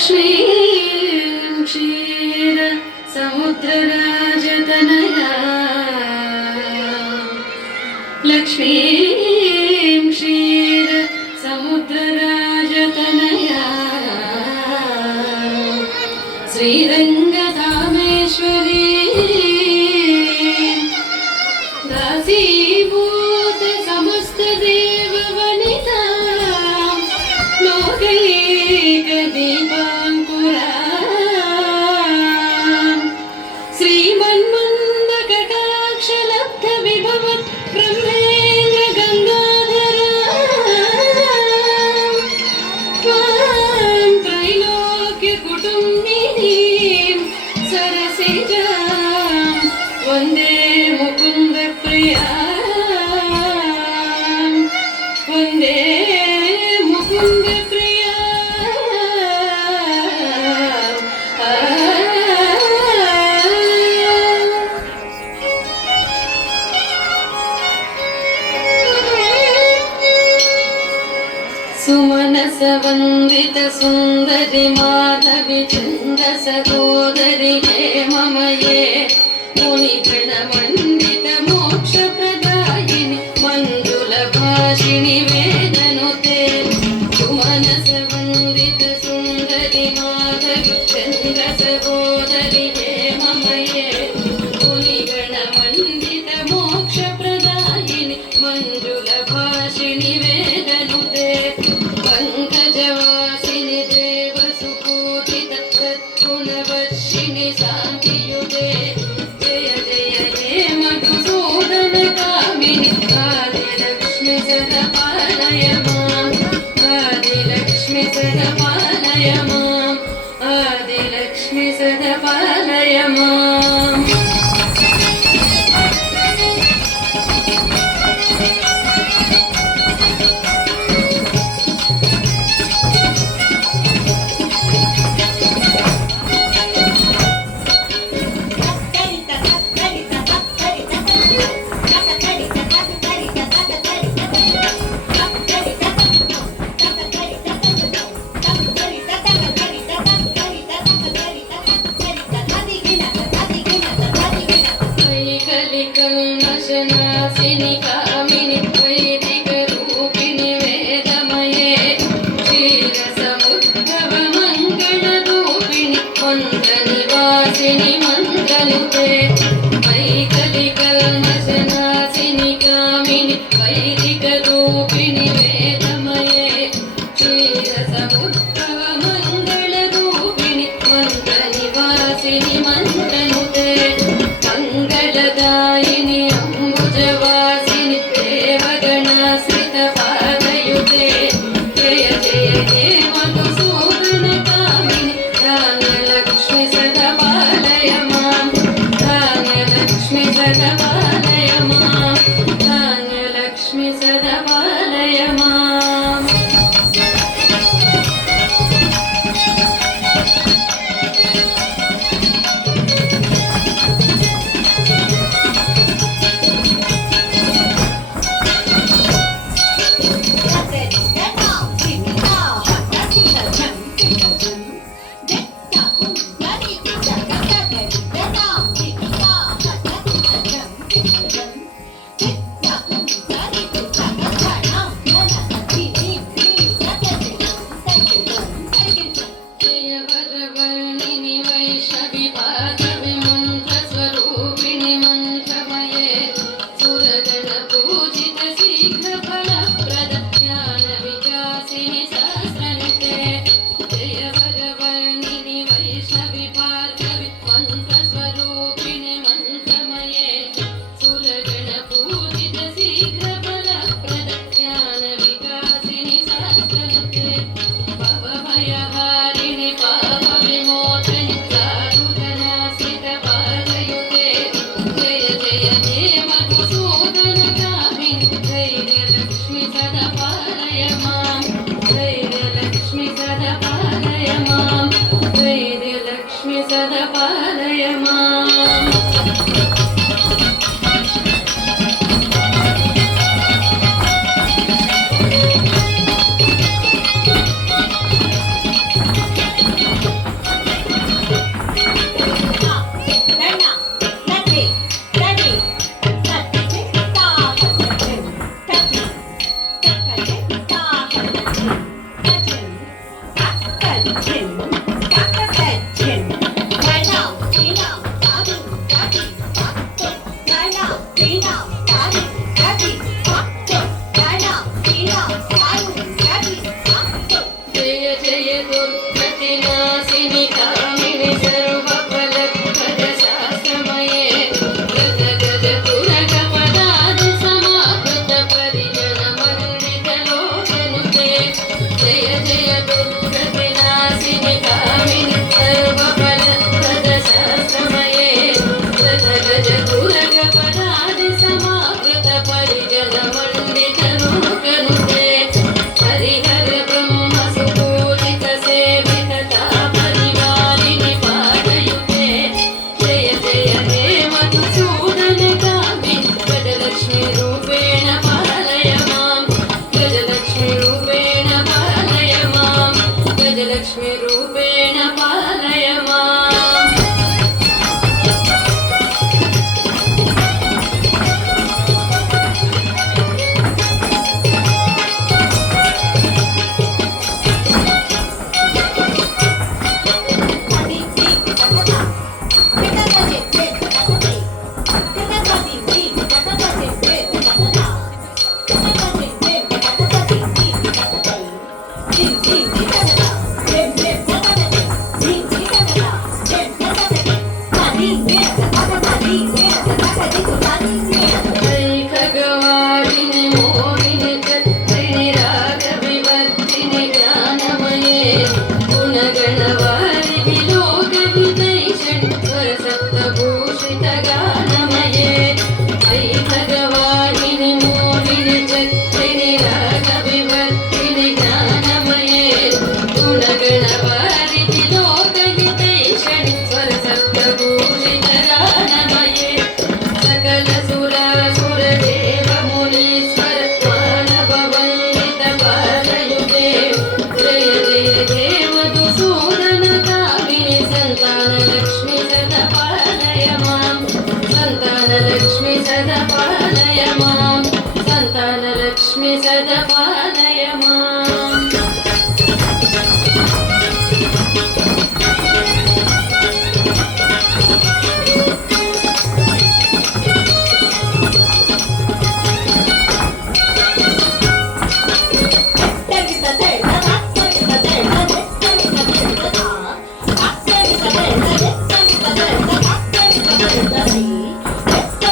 लक्ष्मीं क्षीर समुद्रराजतनया लक्ष्मीं क्षीर समुद्रराजतनया श्रीरङ्गधामेश्वरी दासीभूत समस्तदेववनिता लोकैकदीपाङ्कुरा श्रीमन्मन्दकटाक्षलब्धविभवत् ब्रह्मेन्द्र गङ्गाधरा त्वां त्रैलोक्यकुटुम्बिनीं सरसिजां वन्दे मुकुन्दप्रिया वन्दे मुकुन्दप्रिया सुमनसवन्दित सुन्दरि माधवि चन्द्र सहोदरि हे मम ये मुनिगणमण्डित मोक्षप्रदायिनि मञ्जुलभाषिणि वेदनुते सुमनसवन्दित सुन्दरि माधवि चन्द्र सहोदरि हे मम ये मुनिगणमण्डित मोक्षप्रदायिनि मञ्जुलभाषिणि वेदनुते पंकजवासिनि देवसुपूजित सद्गुणवर्षिणि शान्तियुते जय जय हे मधुसूदन कामिनि आदिलक्ष्मि सदा पालय माम् आदिलक्ष्मि सदा पालय माम् आदिलक्ष्मि सदा पालय माम् कल्मषनाशिनि कामिनि वैदिकरूपिणि वेदमये क्षीरसमुद्भवमङ्गलरूपिणि मन्त्रनिवासिनि मङ्गलुते वैकलिकल्मषनाशिनि कामिनि वैदिकरूपिणि वेदमये क्षीरसमुद्भवमङ्गलरूपिणि मन्त्रनिवासिनि मन्त्रनुते मंगलदायिनि अम्बुजवासिनि देवगणाश्रितपादयुते जय जय हे मधुसूदन कामिनि धान्यलक्ष्मि सदा पालय माम् धान्यलक्ष्मि सदा पालय माम् धान्यलक्ष्मि सदा पालय माम् जयवरवर्णिनि वैष्णवि पादवि मन्त्रस्वरूपिणि मन्त्रमये सुरगणपूजित शीघ्रफलप्रद ज्ञानविकासिनि सहस्रनुते जयवरवर्णिनि वैष्णवि पार्गवि मन्त्रस्वरूपिणि मन्त्रमये सुरगणपूजित शीघ्रफलप्रद ज्ञानविकासिनि सहस्रनुते भवभयहारिणि पापविमोचनि साधुजनाश्रितपादयुते जय जय हे मधुसूदन कामिनि धैर्यलक्ष्मि सदा पालय माम् धैर्यलक्ष्मि सदा पालय माम् धैर्यलक्ष्मि सदा पालय माम् लक्ष्मी सदा पालय माम्